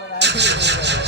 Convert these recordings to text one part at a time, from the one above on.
我来这 I.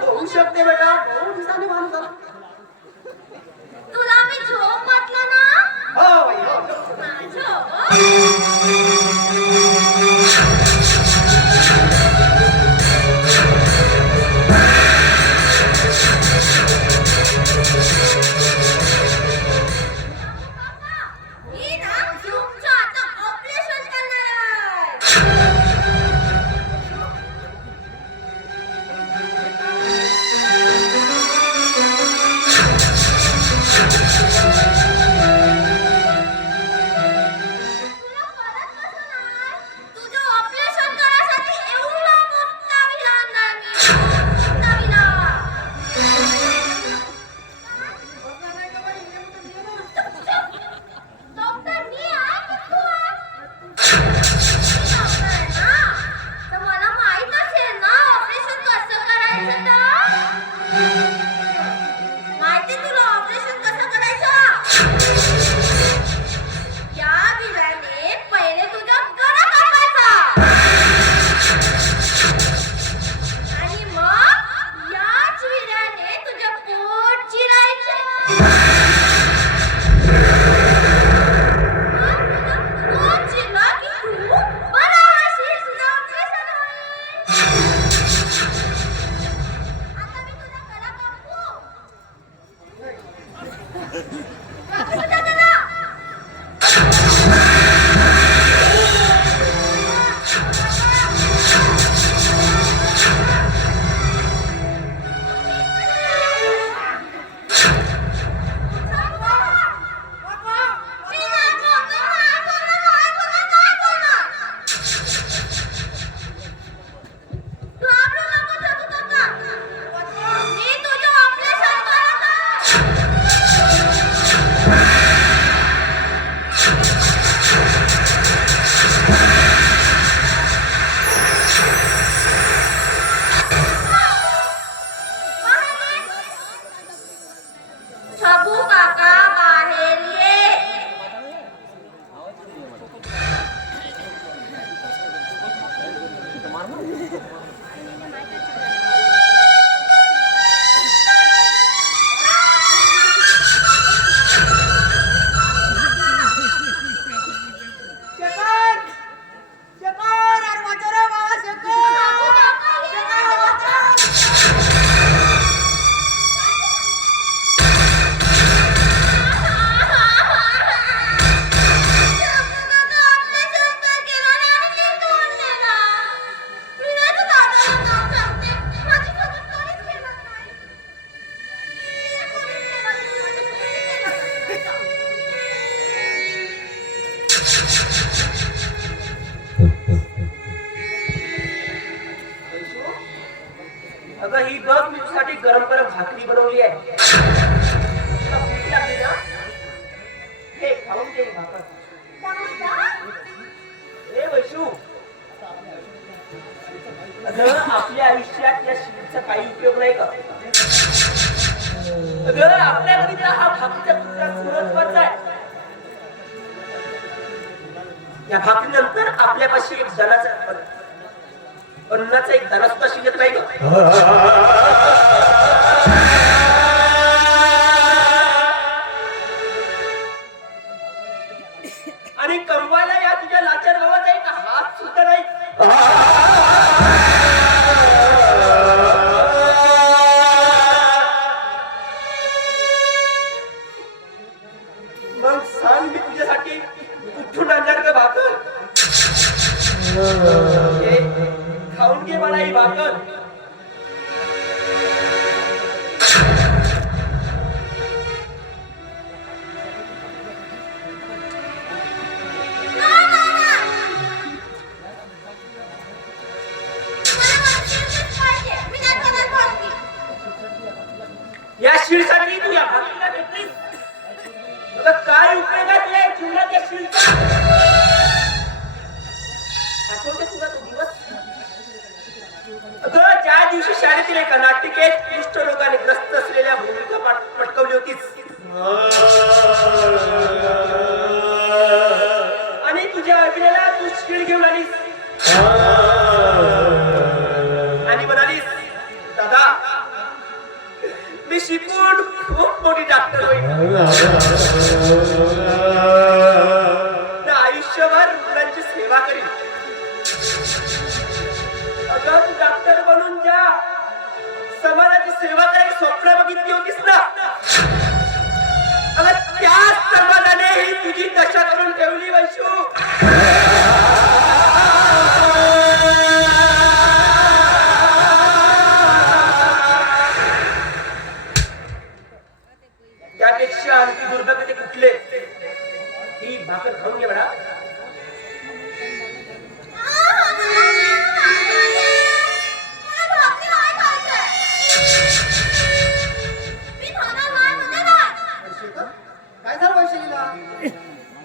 होऊ शकते बेटा दोन दिवसाने माणूस. तुला मी झोप म्हटलं ना? हो, हो. बाई अगं ही गरम गरम भाकरी बनवली आहे. हे खाऊन घे वैशू. अगं आपल्या आयुष्यात या शिडीचा काही उपयोग नाही का? अगं आपल्या घरी तर हा भाकरीचा तुकडा महत्त्वाचा आहे. या भाकरीनंतर आपल्यापाशी एक जणाचा अन्नाचा एक दाना सुद्धा शिल्लक नाही का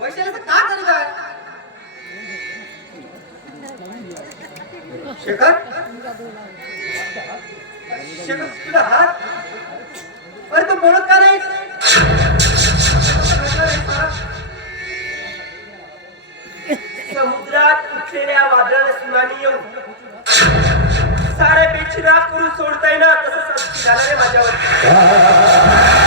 वैशालीचं का झालं काय शेखर? शेखर तुला हात? अरे तू बोलत का नाही? समुद्रात उठलेल्या वादळाला सुनामी येऊ सारे बेचिराग करून सोडताय ना तसं झालं रे माझ्यावर.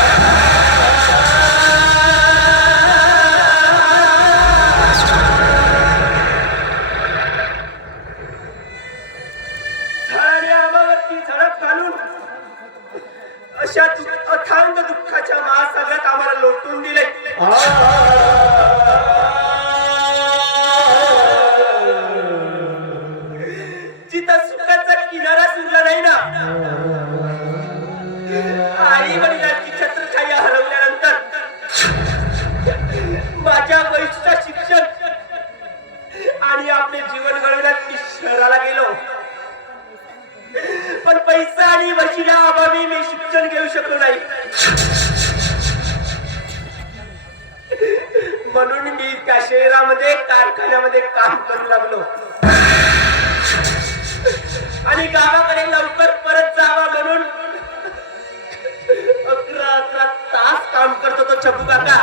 करू शकलो नाही. म्हणून मी त्या शहरामध्ये कारखान्यामध्ये काम करू लागलो. आणि गावाकडे लवकर परत जावा म्हणून अकरा अकरा तास काम करतो तो छपू काका.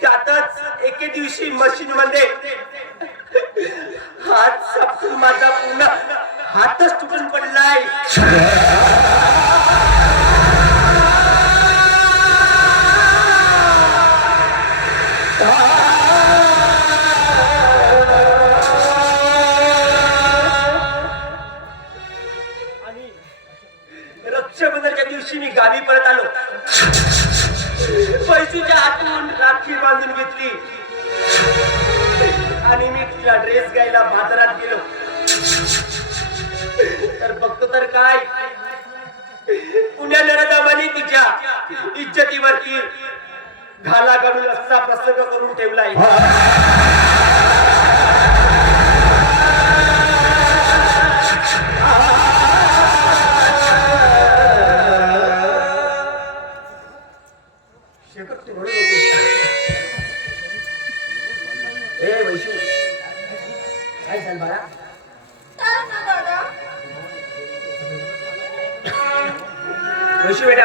त्यातच एके दिवशी मशीन मध्ये हात सापडून माझा पूर्ण हातच तुटून पडलाय. आणि रक्षाबंधनच्या दिवशी मी गावी परत आलो. पैसूच्या हातून राखी बांधून घेतली आणि ड्रेस घ्यायला बाजारात गेलो. तर बघतो तर काय. पुण्या नरदामाने तिच्या इज्जतीवरती घाला घालून असा प्रसंग करून ठेवलाय 有气味的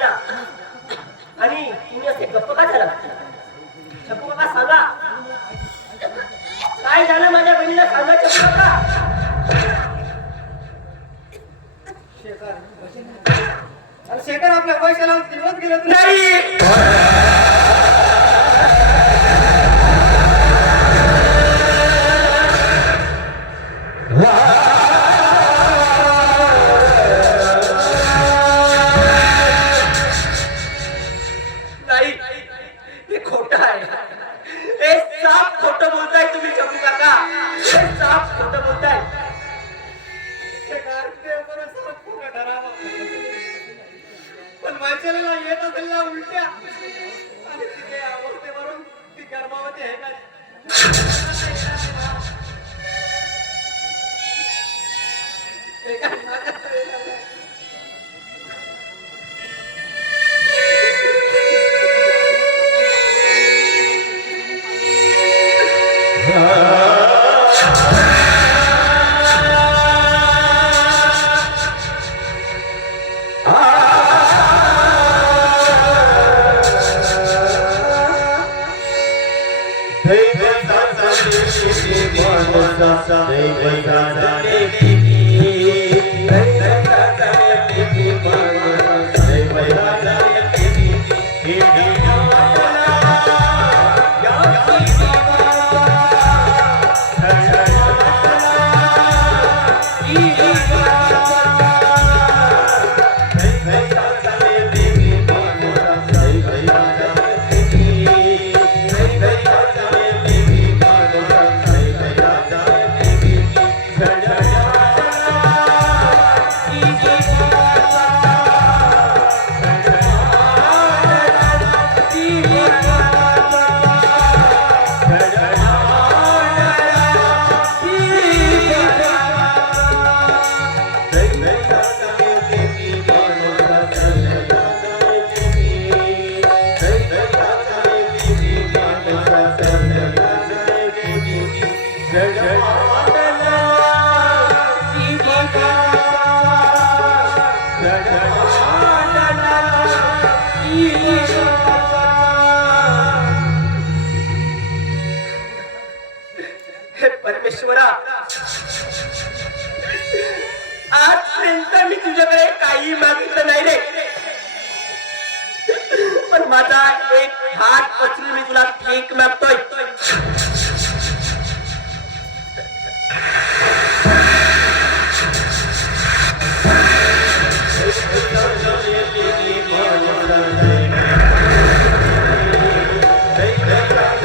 না परमेश्वरा आजपर्यंत मी तुझ्याकडे काही मागितलं नाही रे. पण माझा एक हात पचरून मी तुला केक मागतोय.